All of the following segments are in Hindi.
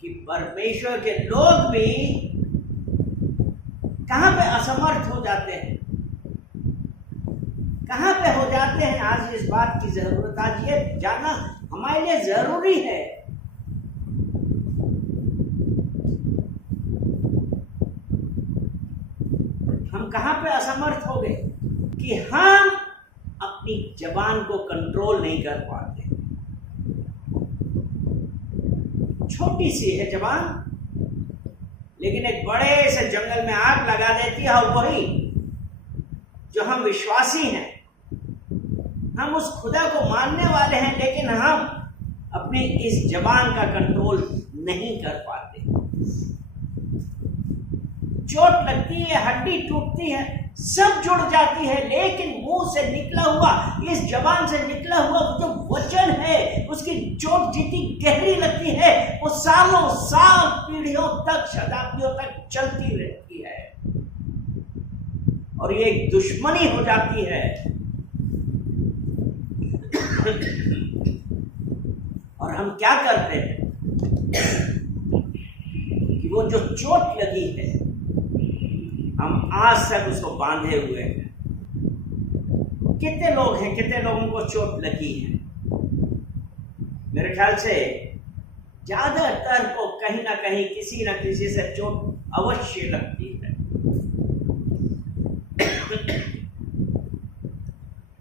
कि परमेश्वर के लोग भी कहां पे असमर्थ हो जाते हैं, कहां पे हो जाते हैं। आज इस बात की जरूरत, आज ये जानना हमारे लिए जरूरी है। हम कहां पे असमर्थ हो गए कि हम अपनी जबान को कंट्रोल नहीं कर पाते। छोटी सी है जबान, लेकिन एक बड़े से जंगल में आग लगा देती है। और वही जो हम विश्वासी हैं, हम उस खुदा को मानने वाले हैं, लेकिन हम अपनी इस जबान का कंट्रोल नहीं कर पाते। चोट लगती है, हड्डी टूटती है, सब जुड़ जाती है, लेकिन मुंह से निकला हुआ, इस जबान से निकला हुआ जो वचन है, उसकी चोट जितनी गहरी लगती है, वो सालों साल, पीढ़ियों तक, शताब्दियों तक चलती रहती है और ये एक दुश्मनी हो जाती है। और हम क्या करते हैं कि वो जो चोट लगी है, हम आज तक उसको बांधे हुए हैं। कितने लोग हैं, कितने लोगों को चोट लगी है? मेरे ख्याल से ज्यादातर को कहीं ना कहीं किसी ना किसी से चोट अवश्य लगती है।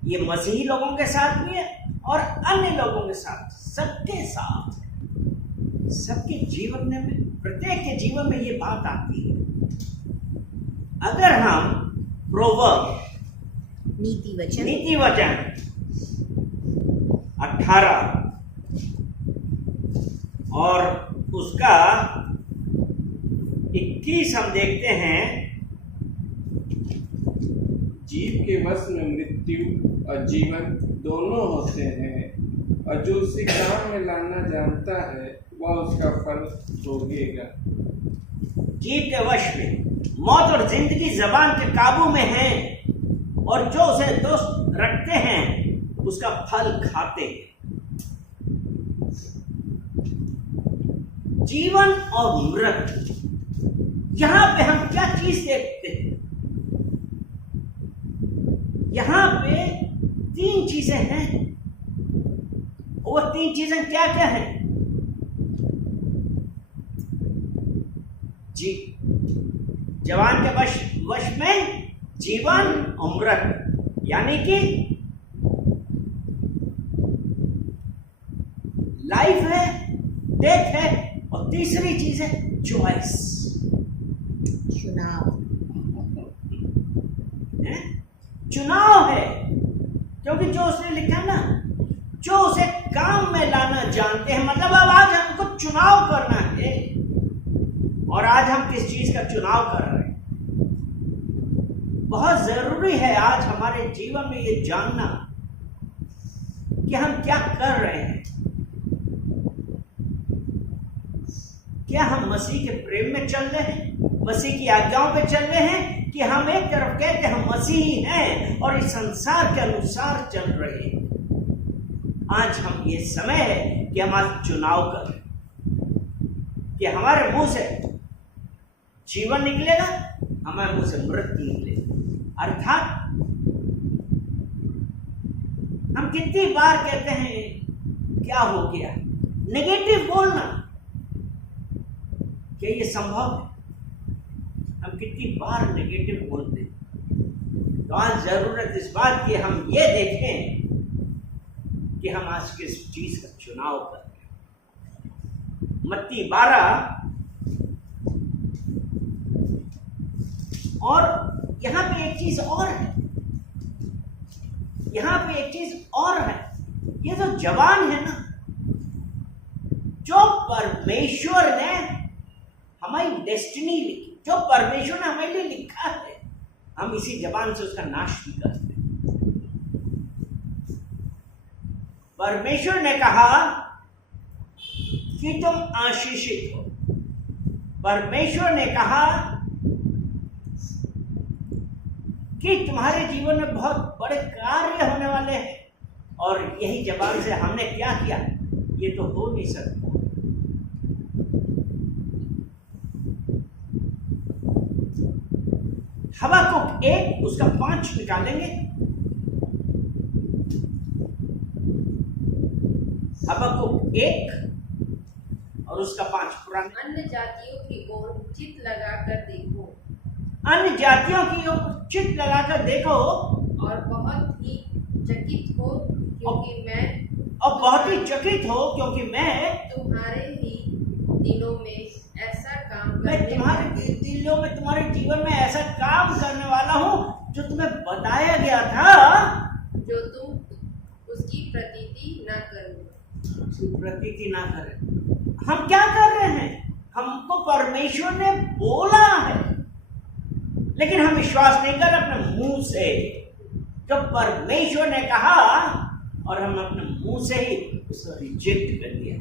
ये मसीही लोगों के साथ भी है और अन्य लोगों के साथ, सबके साथ, सबके जीवन में, प्रत्येक के जीवन में ये बात आती है। अगर हम प्रोवर्ब, नीति वचन 18 और उसका 21 हम देखते हैं। जीव के वश में मृत्यु और जीवन दोनों होते हैं, और जो उसे काम में लाना जानता है वह उसका फल भोगेगा। जीव के वश में, मौत और जिंदगी जबान के काबू में है, और जो उसे दोस्त रखते हैं उसका फल खाते हैं। जीवन और मृत्यु, यहां पे हम क्या चीज देखते हैं? यहां पे 3 चीजें हैं। वो 3 चीजें क्या क्या हैं? जी, जवान के वश में जीवन और मृत्यु, यानी कि लाइफ है, डेथ है, और तीसरी चीज है चॉइस, चुनाव है। क्योंकि जो उसने लिखा ना, जो उसे काम में लाना जानते हैं, मतलब अब आज हमको चुनाव करना है। और आज हम किस चीज का चुनाव कर रहे हैं? बहुत जरूरी है आज हमारे जीवन में ये जानना कि हम क्या कर रहे हैं। क्या हम मसीह के प्रेम में चल रहे हैं, मसीह की आज्ञाओं पे चल रहे हैं, कि हम एक तरफ कहते हैं हम मसीही हैं और इस संसार के अनुसार चल रहे हैं? आज हम ये समय है कि हम आज चुनाव करें कि हमारे मुंह से जीवन निकलेगा, हमारे मुंह से मृत्यु निकलेगा। अर्थात हम कितनी बार कहते हैं क्या हो गया, नेगेटिव बोलना, क्या ये संभव है? हम कितनी बार नेगेटिव बोलते हैं। तो आज जरूरत इस बात की हम ये देखें कि हम आज किस चीज का चुनाव कर रहे हैं। मत्ती 12 और यहां पे एक चीज और है, यहां पे एक चीज और है। ये जो जवान है ना, जो परमेश्वर ने हमारी डेस्टिनी लिखी, जो परमेश्वर ने हमारे लिए लिखा है, हम इसी जबान से उसका नाश भी करते हैं। परमेश्वर ने कहा कि तुम आशीषित हो। परमेश्वर ने कहा कि तुम्हारे जीवन में बहुत बड़े कार्य होने वाले हैं, और यही जबान से हमने क्या किया? ये तो हो नहीं सकता। हबक्कुक 1 उसका 5 निकालेंगे। हबक्कुक 1 और उसका 5 पुराने। अन्य जातियों की ओर चित्त लगाकर देखो अन्य जातियों की ओर चित्त लगाकर देखो और बहुत ही चकित हो, क्योंकि मैं और बहुत ही चकित हो, क्योंकि मैं तुम्हारे ही दिनों में ऐसा काम मैं करने तुम्हारे दिलों में, तुम्हारे जीवन में ऐसा काम करने वाला हूँ जो तुम्हें बताया गया था, जो तुम उसकी प्रतीति न करो। उसकी प्रतीति ना करें। हम क्या कर रहे हैं? हमको परमेश्वर ने बोला है, लेकिन हम विश्वास नहीं कर रहे अपने मुंह से। जब परमेश्वर ने कहा और हम अपने मुंह से ही उसको रिजेक्ट कर दिया।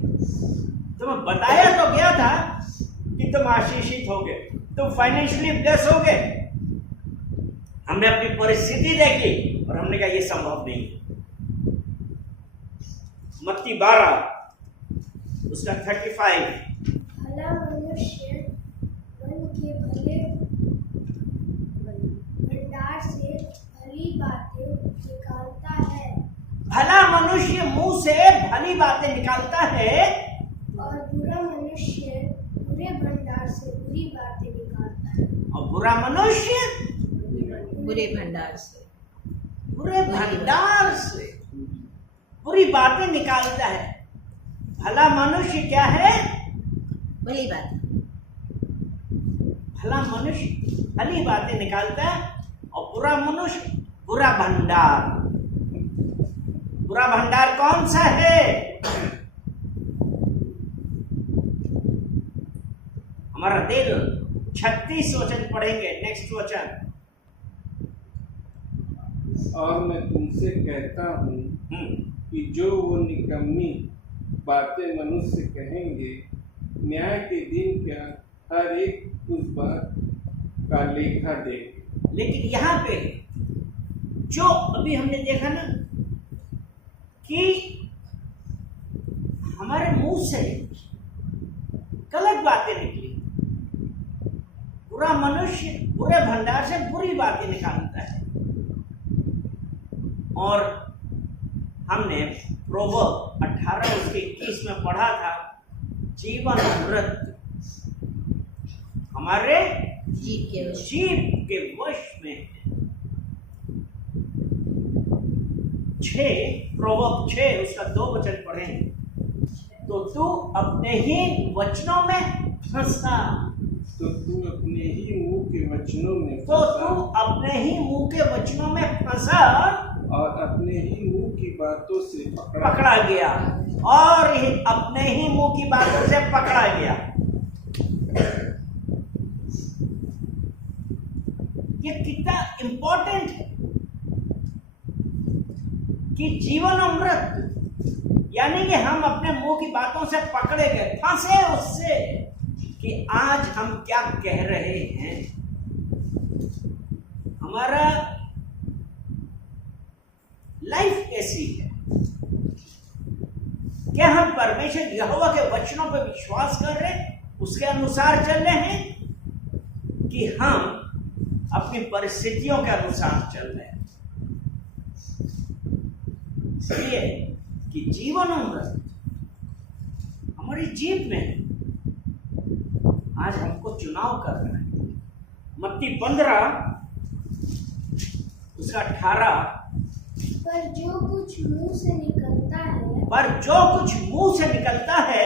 तुम्हें बताया तो गया था कि तुम आशीषित होगे, तुम फाइनेंशियली ब्लेस होगे। हमने अपनी परिस्थिति देखी और हमने कहा ये संभव नहीं है। मत्ती 12 उसका 35। भला मनुष्य मन के भले भंडार से भली बातें निकालता है, भला मनुष्य मुंह से भली बातें निकालता है, और बुरा मनुष्य बुरे भंडार से बुरी बातें निकालता है। और बुरा मनुष्य बुरे भंडार से बुरे भंडार से बुरी बातें निकालता है। भला मनुष्य क्या है? भली बात। भला मनुष्य भली बातें निकालता है और बुरा मनुष्य बुरा भंडार। बुरा भंडार कौन सा है? हमारा दिल। 36 वचन पढ़ेंगे, नेक्स्ट वचन। और मैं तुमसे कहता हूँ कि जो वो निकम्मी बातें मनुष्य कहेंगे, न्याय के दिन क्या हर एक उस बात का लेखा देंगे। लेकिन यहाँ पे जो अभी हमने देखा ना कि हमारे मुंह से गलत बातें निकली। बुरा मनुष्य बुरे भंडार से बुरी बातें निकालता है। और हमने प्रोवर्ब 18 उसके 21 में पढ़ा था, जीवन मृत्यु हमारे जीव के वश में है। 6 प्रोवर्ब 6 उसका 2 वचन पढ़ेंगे। तो तू अपने ही वचनों में फंसा। तो तू अपने ही मुंह के वचनों में तो फंसा तू अपने ही मुंह के वचनों में फंसा और अपने ही मुंह की बातों से पकड़ा गया। और अपने ही मुंह की बातों से पकड़ा गया। ये कितना इंपॉर्टेंट है कि जीवन और मृत्यु, यानी कि हम अपने मुंह की बातों से पकड़े गए, फंसे उससे कि आज हम क्या कह रहे हैं। हमारा लाइफ कैसी है? क्या हम परमेश्वर यहोवा के वचनों पर विश्वास कर रहे हैं, उसके अनुसार चल रहे हैं, कि हम अपनी परिस्थितियों के अनुसार चल रहे हैं? इसलिए कि जीवन और मृत्यु हमारी जीत में है। आज हमको चुनाव करना है। मत्ती 15 उसका 18। पर जो कुछ मुंह से निकलता है पर जो कुछ मुंह से निकलता है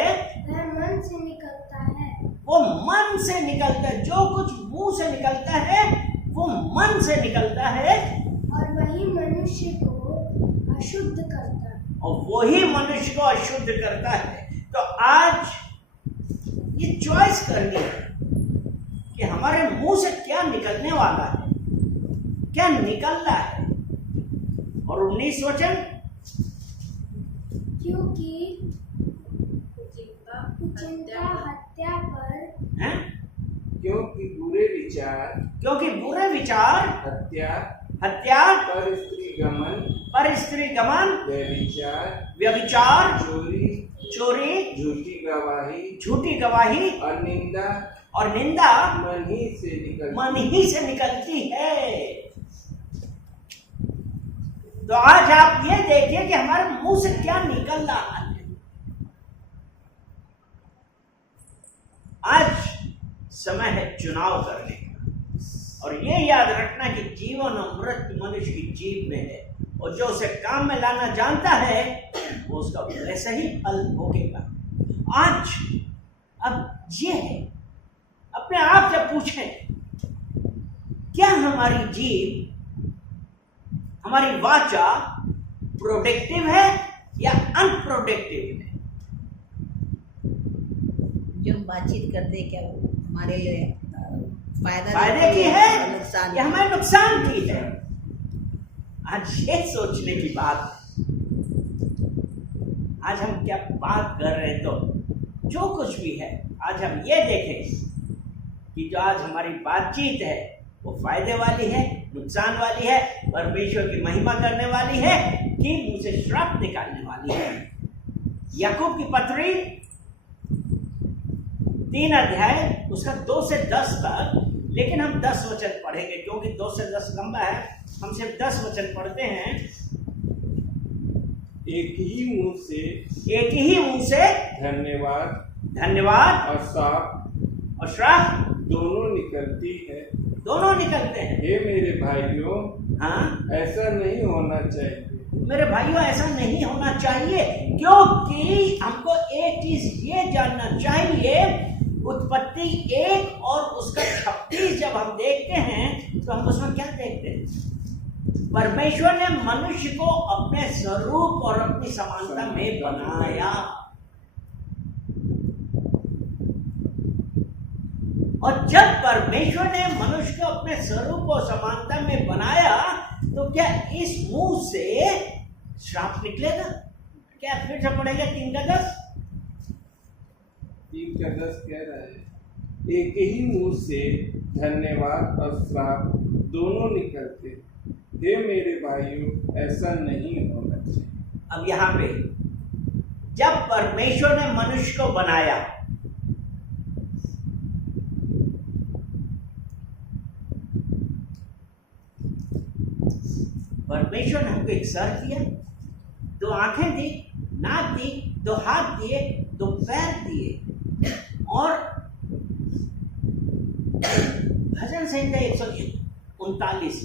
वह मन से निकलता है, वो मन से निकलता है। जो कुछ मुंह से निकलता है वो मन से निकलता है, और वही मनुष्य को अशुद्ध करता है। और वही मनुष्य को अशुद्ध करता है। तो आज ये चॉइस करनी है कि हमारे मुंह से क्या निकलने वाला है, क्या निकल रहा है। और 19 वचन, क्योंकि चिंता हत्या पर हैं? क्योंकि बुरे विचार क्योंकि बुरे विचार हत्या हत्या, पर स्त्री गमन पर स्त्री गमन, व्यभिचार, चोरी चोरी, झूठी गवाही झूठी गवाही और निंदा और निंदा मन ही से निकलती है। तो आज आप ये देखिए कि हमारे मुंह से क्या निकल रहा है। आज समय है चुनाव करने का, और ये याद रखना कि जीवन और मृत्यु मनुष्य की जीभ में है, और जो उसे काम में लाना जानता है वो उसका वैसे ही फल भोगेगा। आज अब ये है, अपने आप से पूछें, क्या हमारी जीभ, हमारी वाचा प्रोडक्टिव है या अनप्रोडक्टिव है? जो हम बातचीत करते हैं क्या वो हमारे लिए फायदे की है नुकसान या हमारे नुकसान की है? आज ये सोचने की बात है। आज हम क्या बात कर रहे हैं, तो जो कुछ भी है आज हम ये देखें कि जो आज हमारी बातचीत है वो फायदे वाली है, नुकसान वाली है, परमेश्वर की महिमा करने वाली है कि मुंह से श्राप निकालने वाली है। याकूब की पत्री 3 अध्याय उसका 2 से 10 तक, लेकिन हम 10 वचन पढ़ेंगे क्योंकि 2 से 10 लंबा है। हम सिर्फ 10 वचन पढ़ते हैं। एक ही मुंह से धन्यवाद और और श्राप दोनों निकलते हैं। हे मेरे भाइयों, हाँ, ऐसा नहीं होना चाहिए। मेरे भाइयों, ऐसा नहीं होना चाहिए, क्योंकि हमको एक चीज ये जानना चाहिए। उत्पत्ति 1 और उसका 36 जब हम देखते हैं तो हम उसमें क्या देखते हैं? परमेश्वर ने मनुष्य को अपने स्वरूप और अपनी समानता में बनाया, और जब परमेश्वर ने मनुष्य को अपने स्वरूप और समानता में बनाया तो क्या इस मुंह से श्राप निकलेगा? क्या फिर से पढ़ेगा 3 का 10? 3 का 10 कह रहा है, एक ही मुंह से धन्यवाद और श्राप दोनों निकलते। हे मेरे भाइयों, ऐसा नहीं होना चाहिए। अब यहाँ पे जब परमेश्वर ने मनुष्य को बनाया, परमेश्वर ने हमको एक सर दिया, 2 आंखें दी, नाक दी, 2 हाथ दिए, 2 पैर दिए, और भजन संहिता 139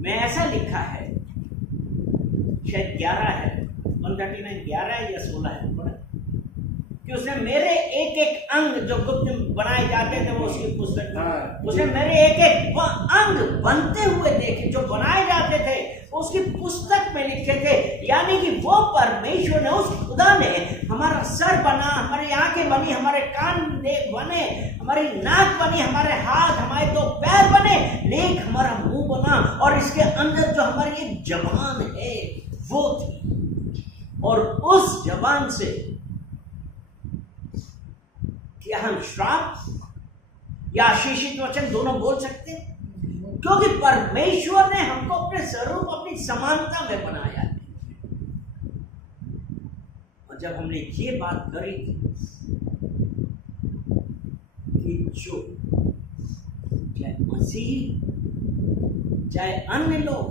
में ऐसा लिखा है, शायद 11 है, 139 11 है या 16 है, कि उसने मेरे एक अंग जो गुप्त बनाए जाते थे वो उसकी पुस्तक में, उसने मेरे एक अंग बनते हुए देखे जो बनाए जाते थे उसकी पुस्तक में लिखे थे। यानी कि वो परमेश्वर ने, उस खुदा ने हमारा सर बना, हमारी आंखें बनी, हमारे कान बने, हमारी नाक बनी, हमारे हाथ, हमारे 2 पैर बने, लेकिन हमारा मुंह बना, और इसके अंदर जो हमारी एक जबान है वो थी, और उस जबान से क्या हम श्राप या आशीषित वचन दोनों बोल सकते हैं? क्योंकि परमेश्वर ने हमको अपने स्वरूप, अपनी समानता में बनाया है। और जब हमने ये बात करी कि जो चाहे मसीह चाहे अन्य लोग,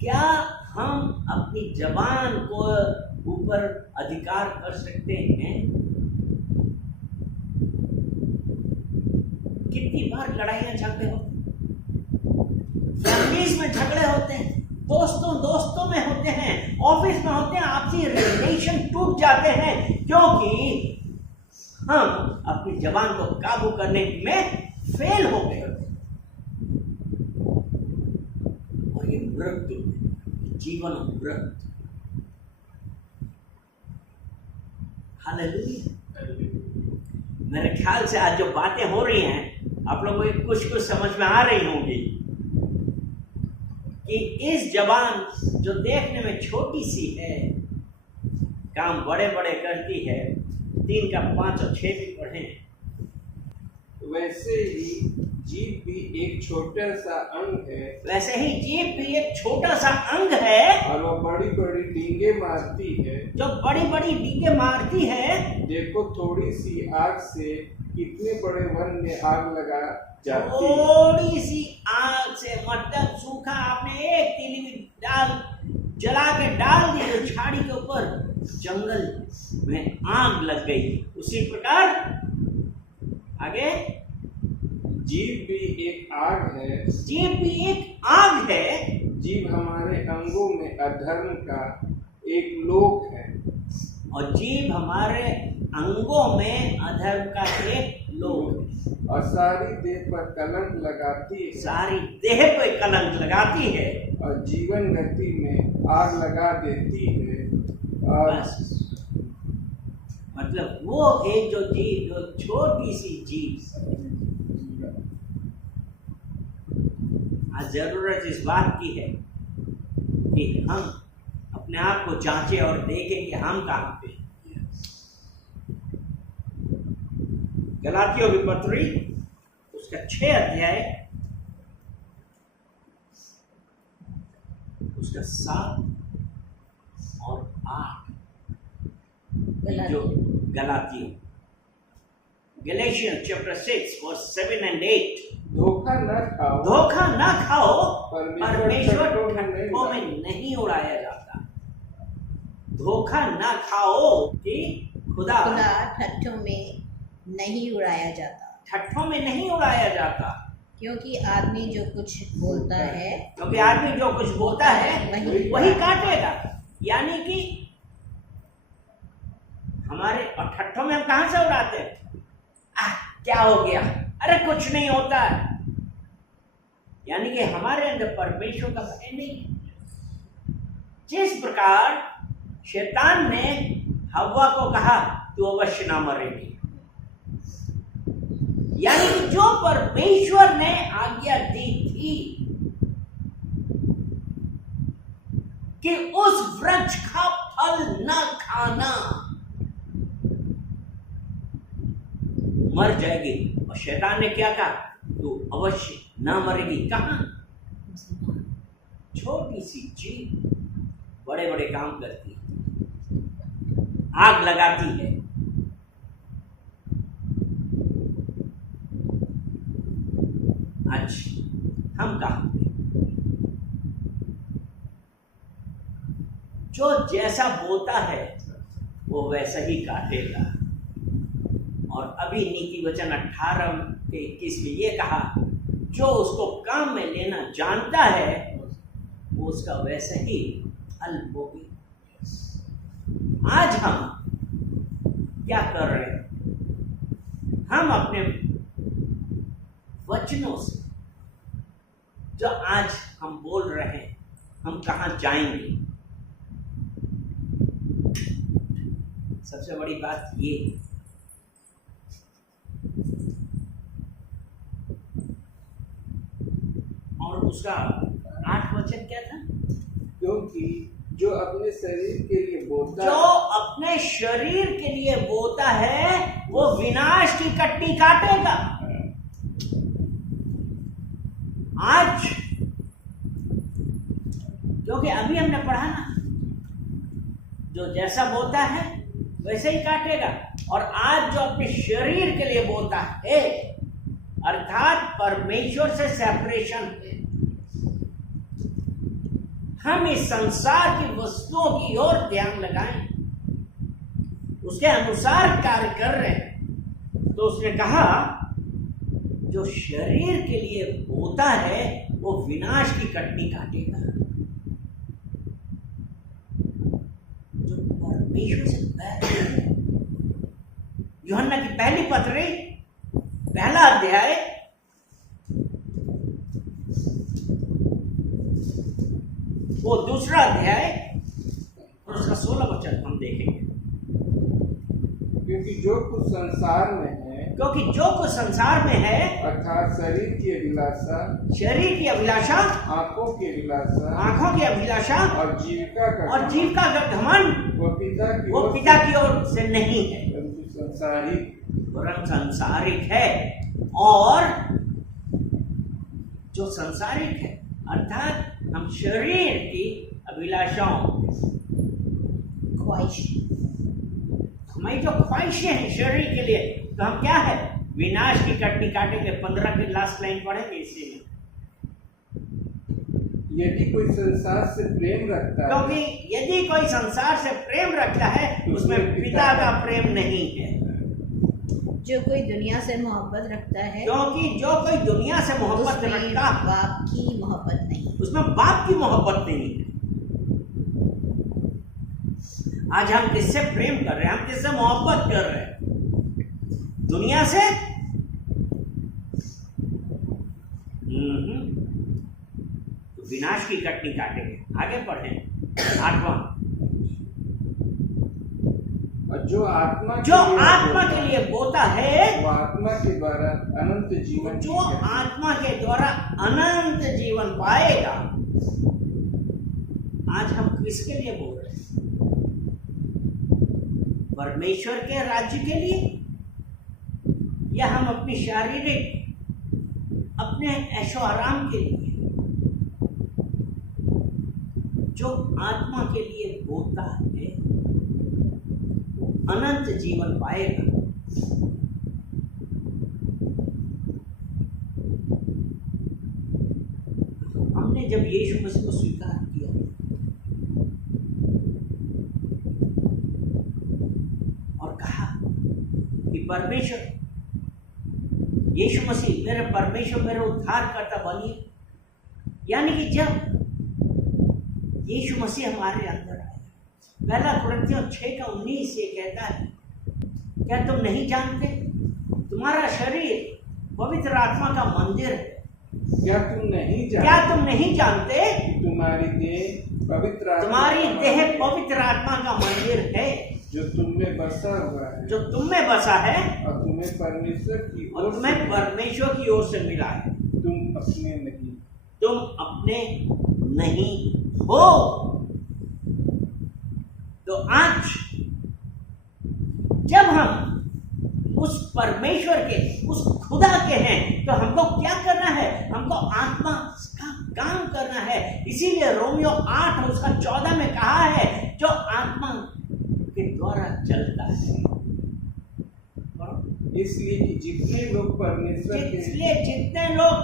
क्या हम अपनी जबान को ऊपर अधिकार कर सकते हैं? कितनी बार लड़ाइयां झगड़े होते हैं, फैमिलीज में झगड़े होते हैं, दोस्तों में होते हैं, ऑफिस में होते हैं, आपसी रिलेशन टूट जाते हैं क्योंकि हम अपनी जबान को काबू करने में फेल हो गए। और ये मृत्यु, जीवन मृत्यु। हालेलुया। मेरे ख्याल से आज जो बातें हो रही हैं आप लोगों को कुछ समझ में आ रही होंगी कि इस जबान जो देखने में छोटी सी है, काम बड़े बड़े करती है। 3 का 5 और 6 भी पढ़े। वैसे ही जीभ भी एक छोटा सा अंग है वैसे ही जीभ भी एक छोटा सा अंग है और वह बड़ी बड़ी डींगे मारती है। जो बड़ी बड़ी डींगे मारती है। देखो थोड़ी सी आग से कितने बड़े वन में आग लगा जाती है। थोड़ी सी आग से मतलब सूखा आपने एक तीली भी डाल जला के डाल दी तो झाड़ी के ऊपर जंगल में आग लग गई। उसी प्रकार आगे जीभ भी एक आग है। जीभ भी एक आग है। जीभ हमारे अंगों में अधर्म का एक लोक है और जीभ हमारे अंगों में अधर्म का एक लोक है और सारी देह पर कलंक लगाती है। सारी देह पे कलंक लगाती है और जीवन गति में आग लगा देती है। और बस मतलब वो एक जो जीव जो छोटी सी जीव। आज जरूरत इस बात की है कि हम अपने आप को जांचें और देखें कि हम कहाँ पे। गलातियों की पत्री उसका 6 अध्याय उसका 7 और 8 जो गलातियों Galatians chapter 6 verse 7 and 8 धोखा न खाओ। धोखा न खाओ परमेश्वर ठट्ठों में नहीं उड़ाया जाता। धोखा न खाओ कि खुदा ठट्ठों में नहीं उड़ाया जाता। ठट्ठों में नहीं उड़ाया जाता क्योंकि आदमी जो कुछ बोलता है क्योंकि आदमी जो कुछ बोलता है वही काटेगा। यानी कि हमारे और ठट्ठों में हम कहां से उड़ाते हैं? क्या हो गया? अरे कुछ नहीं होता है। यानी कि हमारे अंदर परमेश्वर का भय नहीं है। जिस प्रकार शैतान ने हव्वा को कहा तू अवश्य ना मरेगी, यानी कि जो परमेश्वर ने आज्ञा दी थी कि उस वृक्ष का फल न खाना, मर जाएगी। और शैतान ने क्या कहा? तू अवश्य ना मरेगी। कहां? छोटी सी जीभ बड़े बड़े काम करती है, आग लगाती है। आज हम कहां पे? जो जैसा बोता है वो वैसा ही काटेगा। और अभी नीति वचन 18 के 21 में ये कहा जो उसको काम में लेना जानता है वो उसका वैसा ही फल भोगी। आज हम क्या कर रहे हैं? हम अपने वचनों से जो आज हम बोल रहे हैं हम कहां जाएंगे? सबसे बड़ी बात ये और उसका 8 वचन क्या था? क्योंकि जो अपने शरीर के लिए बोता जो अपने शरीर के लिए बोता है वो विनाश की कट्टी काटेगा। आज क्योंकि अभी हमने पढ़ा ना, जो जैसा बोता है वैसे ही काटेगा। और आज जो अपने शरीर के लिए बोता है अर्थात परमेश्वर से सेपरेशन है, हम इस संसार की वस्तुओं की ओर ध्यान लगाएं, उसके अनुसार कार्य कर रहे हैं। तो उसने कहा जो शरीर के लिए बोता है वो विनाश की कट्टी काटेगा। जो परमेश्वर से यूहन्ना की पहली पत्री 1 अध्याय वो 2 अध्याय और उसका 16 वचन हम देखेंगे। क्योंकि जो कुछ संसार में है अर्थात शरीर की अभिलाषा, आंखों की अभिलाषा और जीविका का घमंड वो पिता की ओर से नहीं है, वरन सांसारिक है। और जो संसारिक है, अर्थात हम शरीर की अभिलाषाओं, ख्वाहिश, हमारी जो ख्वाहिशें हैं शरीर के लिए, तो हम क्या है, विनाश की कटनी काटेंगे। 15 की लास्ट लाइन पढ़ेंगे इसी में। यदि कोई संसार से प्रेम रखता है, क्योंकि यदि कोई संसार से प्रेम रखता है उसमें पिता का प्रेम नहीं है। जो कोई दुनिया से मोहब्बत रखता है क्योंकि जो कोई दुनिया से मोहब्बत उसमें रखता है बाप की मोहब्बत नहीं। उसमें बाप की मोहब्बत नहीं है। आज हम किससे प्रेम कर रहे हैं, हम किससे मोहब्बत कर रहे हैं? दुनिया से? तो विनाश की कटनी काटेंगे। आगे पढ़ें 8वां। और जो आत्मा के लिए बोता है वो आत्मा के द्वारा अनंत जीवन, जो आत्मा के द्वारा अनंत जीवन पाएगा। आज हम किसके लिए बोल रहे हैं? परमेश्वर के राज्य के लिए, या हम अपनी शारीरिक, अपने ऐशो आराम के लिए? जो आत्मा के लिए बोता है अनंत जीवन पाएगा। हमने जब यीशु मसीह को स्वीकार किया और कहा कि परमेश्वर, यीशु मसीह मेरे परमेश्वर, मेरे उद्धारकर्ता बनिए, यानी कि जब यीशु मसीह हमारे अंदर आया, 1 कुरिन्थियों 6:19 ये कहता है, क्या तुम नहीं जानते तुम्हारा शरीर पवित्र आत्मा का मंदिर है? क्या तुम नहीं जानते कि तुम्हारी देह पवित्र आत्मा का मंदिर है जो तुम में बसा हुआ है, जो तुम में बसा है और तुम्हें परमेश्वर की ओर से मिला है। तुम अपने नहीं हो। तो आज जब हम उस परमेश्वर के, उस खुदा के हैं, तो हमको क्या करना है? हमको आत्मा का काम करना है। इसीलिए रोमियो 8 उसका 14 में कहा है, जो आत्मा के द्वारा चलता है। इसलिए कि जितने लोग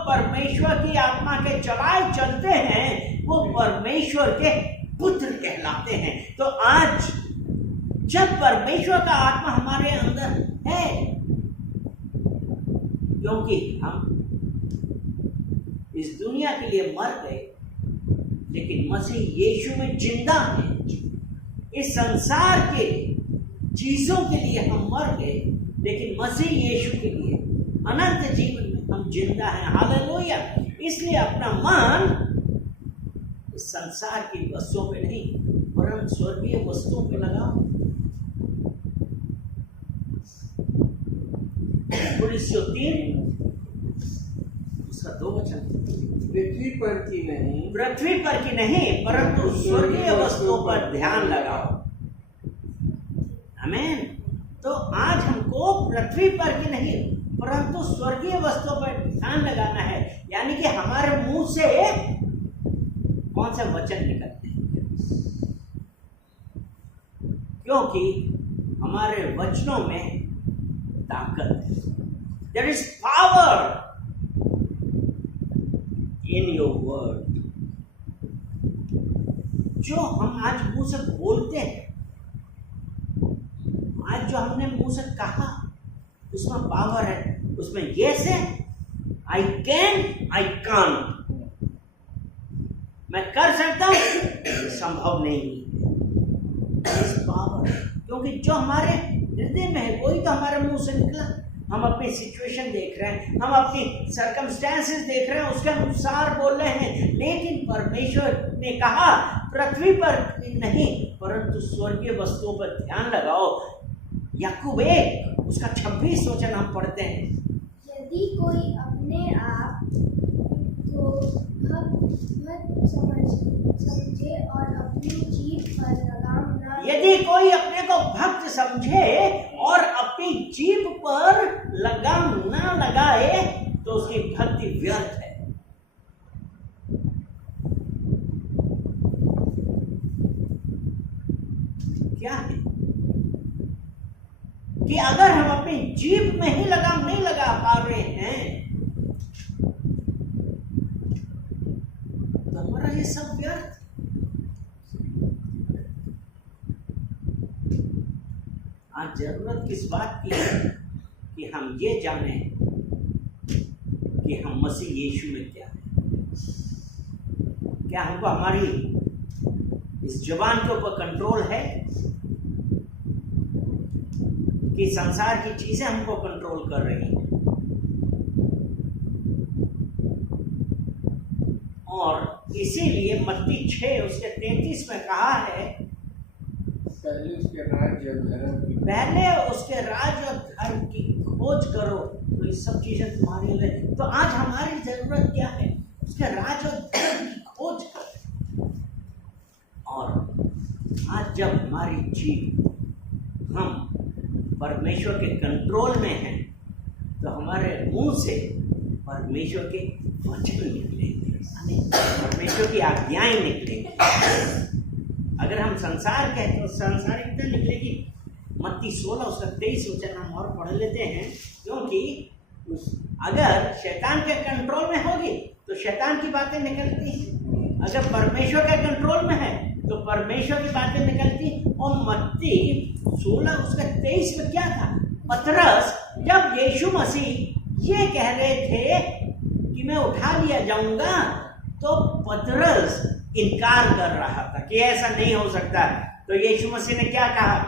परमेश्वर की आत्मा के चलाए चलते हैं, वो परमेश्वर के पुत्र कहलाते हैं। तो आज जब परमेश्वर का आत्मा हमारे अंदर है, क्योंकि हम इस दुनिया के लिए मर गए, लेकिन मसीह यीशु में जिंदा है। इस संसार के चीजों के लिए हम मर गए, लेकिन मसीह यीशु के लिए अनंत जीवन में हम जिंदा हैं। हालेलुया। इसलिए अपना मन इस संसार की वस्तुओं पे नहीं, वरन स्वर्गीय वस्तुओं पे लगाओ। कुरिन्थियों 3 उसका 2 वचन, पृथ्वी पर की नहीं परंतु स्वर्गीय वस्तुओं पर ध्यान लगाओ। आमीन। तो आज हमको पृथ्वी पर की नहीं परंतु स्वर्गीय वस्तुओं पर ध्यान लगाना है। यानी कि हमारे मुंह से कौन से वचन निकलते हैं, क्योंकि हमारे वचनों में ताकत है। There is power in your word। जो हम आज मुंह से बोलते हैं, आज जो हमने मुंह से कहा, उसमें पावर है, उसमें यस है। आई कैन, आई कांट, मैं कर सकता हूं, संभव नहीं है। पावर, क्योंकि जो हमारे हृदय में है वही तो हमारे मुंह से निकला। हम अपनी सिचुएशन देख रहे हैं, हम अपनी सर्कमस्टेंसेस देख रहे हैं, उसके अनुसार बोल रहे हैं। लेकिन परमेश्वर ने कहा पृथ्वी पर नहीं परंतु स्वर्गीय वस्तुओं पर ध्यान लगाओ। याकूब 1 उसका 26 वचन हम पढ़ते हैं। यदि कोई अपने आप को भक्त समझे और अपनी जीभ पर लगाम न, यदि कोई अपने को भक्त समझे और अपनी जीभ पर लगाम न लगाए तो उसकी भक्ति व्यर्थ है। क्या है कि अगर हम अपनी जीभ में ही लगाम नहीं लगा पा रहे हैं तो हमारा ये सब व्यर्थ। आज जरूरत किस बात की है कि हम ये जाने कि हम मसीह यीशु में क्या है। क्या हमको हमारी इस जुबान के ऊपर कंट्रोल है कि संसार की चीजें हमको कंट्रोल कर रही हैं। और इसीलिए मत्ती 6 उसके 33 में कहा है, पहले उसके राज्य और धर्म की पहले उसके राज और धर्म की खोज करो तो ये सब चीजें तुम्हारी हो गई। तो आज हमारी जरूरत क्या है? उसके राज और धर्म की खोज करो। और आज जब हमारी जीव हम परमेश्वर के कंट्रोल में हैं तो हमारे मुंह से परमेश्वर के वचन निकलेंगे, परमेश्वर की आज्ञाएं निकलेंगी। अगर हम संसार कहें तो संसारिकता निकलेगी। मत्ती 16 उसका 23 वचन हम और पढ़ लेते हैं, क्योंकि अगर शैतान के कंट्रोल में होगी तो शैतान की बातें निकलती हैं, अगर परमेश्वर के कंट्रोल में है तो परमेश्वर की बातें निकलती। और मत्ती 16 उसका 23 में क्या था? पतरस जब यीशु मसीह ये कह रहे थे कि मैं उठा लिया जाऊंगा तो पतरस इनकार कर रहा था कि ऐसा नहीं हो सकता। तो यीशु मसीह ने क्या कहा?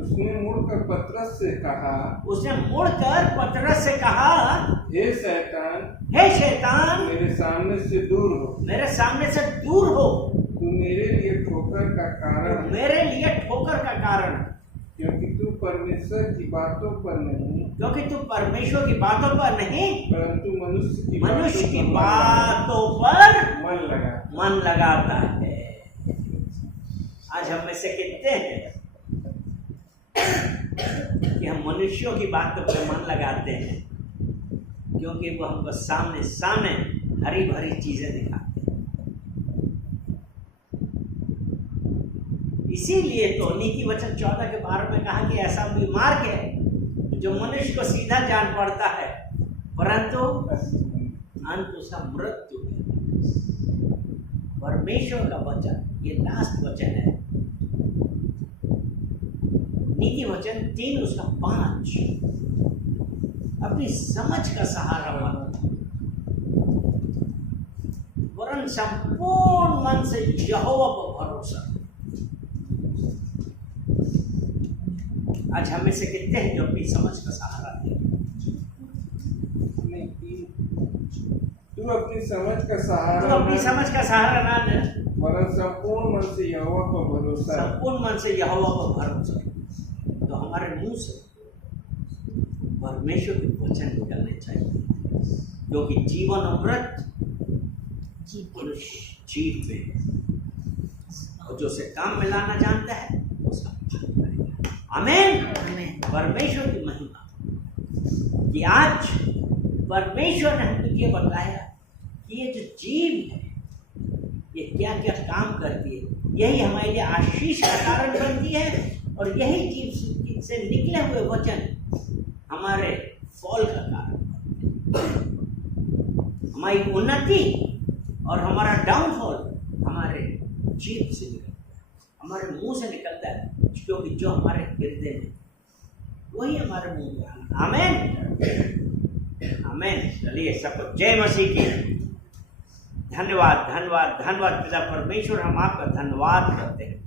उसने मुड़कर पतरस से कहा, उसने मुड़कर पतरस से कहा, हे शैतान, हे शैतान, मेरे सामने से दूर हो, मेरे सामने से दूर हो, तू मेरे लिए ठोकर का कारण, मेरे लिए ठोकर का कारण, क्योंकि तू परमेश्वर की बातों पर नहीं, क्योंकि तू परमेश्वर की बातों पर नहीं परंतु मनुष्य की बातों पर मन मन लगाता है। आज हम में से कितने हैं कि हम मनुष्यों की बातों पर मन लगाते हैं, क्योंकि वो हमको सामने सामने हरी भरी चीजें दिखाते हैं। इसीलिए तो नीति वचन 14 के 12 में कहा कि ऐसा बीमार है जो मनुष्य को सीधा जान पड़ता है, परंतु अंत उसका मृत्यु है। परमेश्वर का वचन ये लास्ट वचन है। नीति वचन 3 उसका 5, अपनी समझ का सहारा मत वरन संपूर्ण मन से यहोवा पर भरोसा। आज हमें से कितने हैं जो अपनी समझ का सहारा दें? तू अपनी समझ का सहारा, तो अपनी समझ का सहारा ना ले, वरन संपूर्ण मन से यहोवा पर भरोसा, संपूर्ण मन से यहोवा पर भरोसा। तो हमारे मुंह से परमेश्वर के वचन निकलने चाहिए, क्योंकि जीवन अमृत जीव में है, और जो उसे काम में लाना जानता है उसका फल करेगा। आमीन। परमेश्वर की महिमा कि आज परमेश्वर ने हमको ये बताया कि ये जो जीव है ये क्या क्या काम करती है। यही हमारे लिए आशीष का कारण बनती है, और यही जीव से निकले हुए वचन हमारे फॉल का कारण बनते हैं। हमारी उन्नति और हमारा डाउनफॉल हमारे जीभ से निकलता है, हमारे मुंह से निकलता है, क्योंकि जो हमारे हृदय में वही हमारे मुंह में आना। आमीन आमीन। चलिए सबको जय मसीह की। धन्यवाद धन्यवाद धन्यवाद पिता परमेश्वर, हम आपका धन्यवाद करते हैं।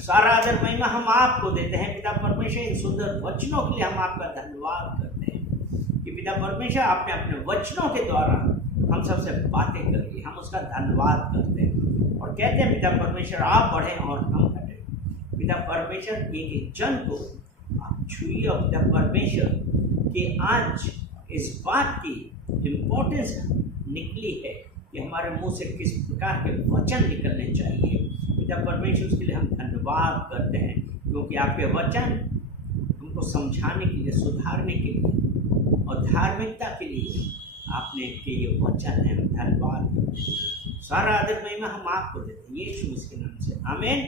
सारा आदर महिमा हम आपको देते हैं पिता परमेश्वर। इन सुंदर वचनों के लिए हम आपका धन्यवाद करते हैं कि पिता परमेश्वर आपने अपने वचनों के द्वारा हम सबसे बातें करी, हम उसका धन्यवाद करते हैं और कहते हैं पिता परमेश्वर आप बढ़े और हम घटे। पिता परमेश्वर एक जन को आप छुइए, और पिता परमेश्वर कि आज इस बात की इम्पोर्टेंस निकली है कि हमारे मुंह से किस प्रकार के वचन निकलने चाहिए। पिता परमेश्वर उसके लिए हम धन्यवाद करते हैं, क्योंकि आपके वचन हमको समझाने के लिए, सुधारने के लिए और धार्मिकता के लिए आपने के ये वचन है। हम धन्यवाद करते हैं। सारा आदर महिमा हम आपको देते हैं यीशु मसीह के नाम से। आमीन।